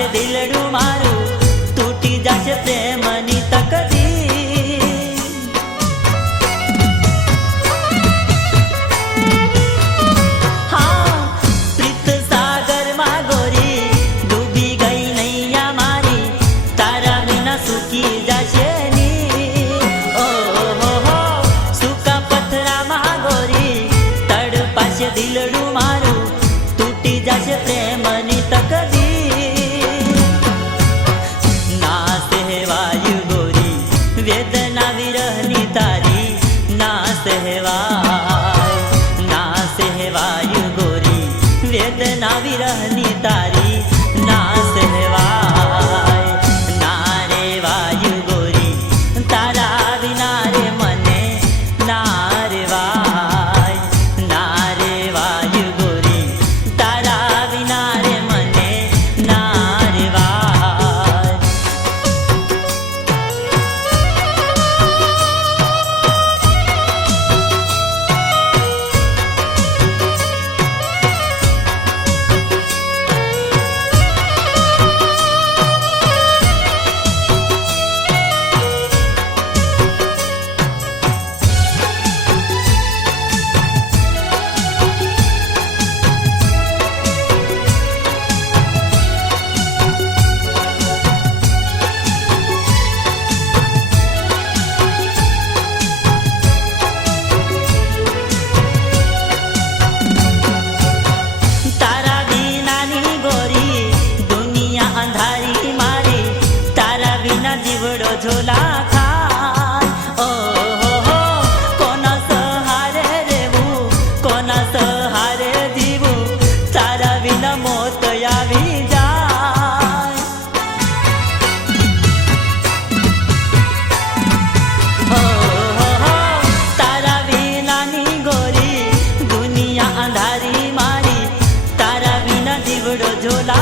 पाछे दिलडू मारू तूटी जाशे प्रेमनी तकदीर। हाँ प्रीत सागर मा गोरी डूबी गई नैया मारी तारा विना सुखी जाशे नीर। ओ हो सूका पथरा मा गोरी तड़पाशे दिलडू मारू तूटी जाशे प्रेमनी तकदीर। ना सहवायु गोरी वेदना विरहनी तारी ना सहवाय, ना सहवायु गोरी वेदना विरहनी तारी ना सहवाय। ना रे वायु गोरी तारा विना रे मने ना रेवाय। ना रे वायु गोरी तारा विना रे मने ना रेवाय। तारा विनानी गोरी दुनिया अंधारी मारी तारा विना जीवड़ो झोला खाय। ओ हो कोना सहारे रेवू कोना सहारे जीवू तारा विना मोत आवी जाय। ओ हो तारा विनानी गोरी दुनिया अंधारी मारी तारा विना जीवड़ो झोला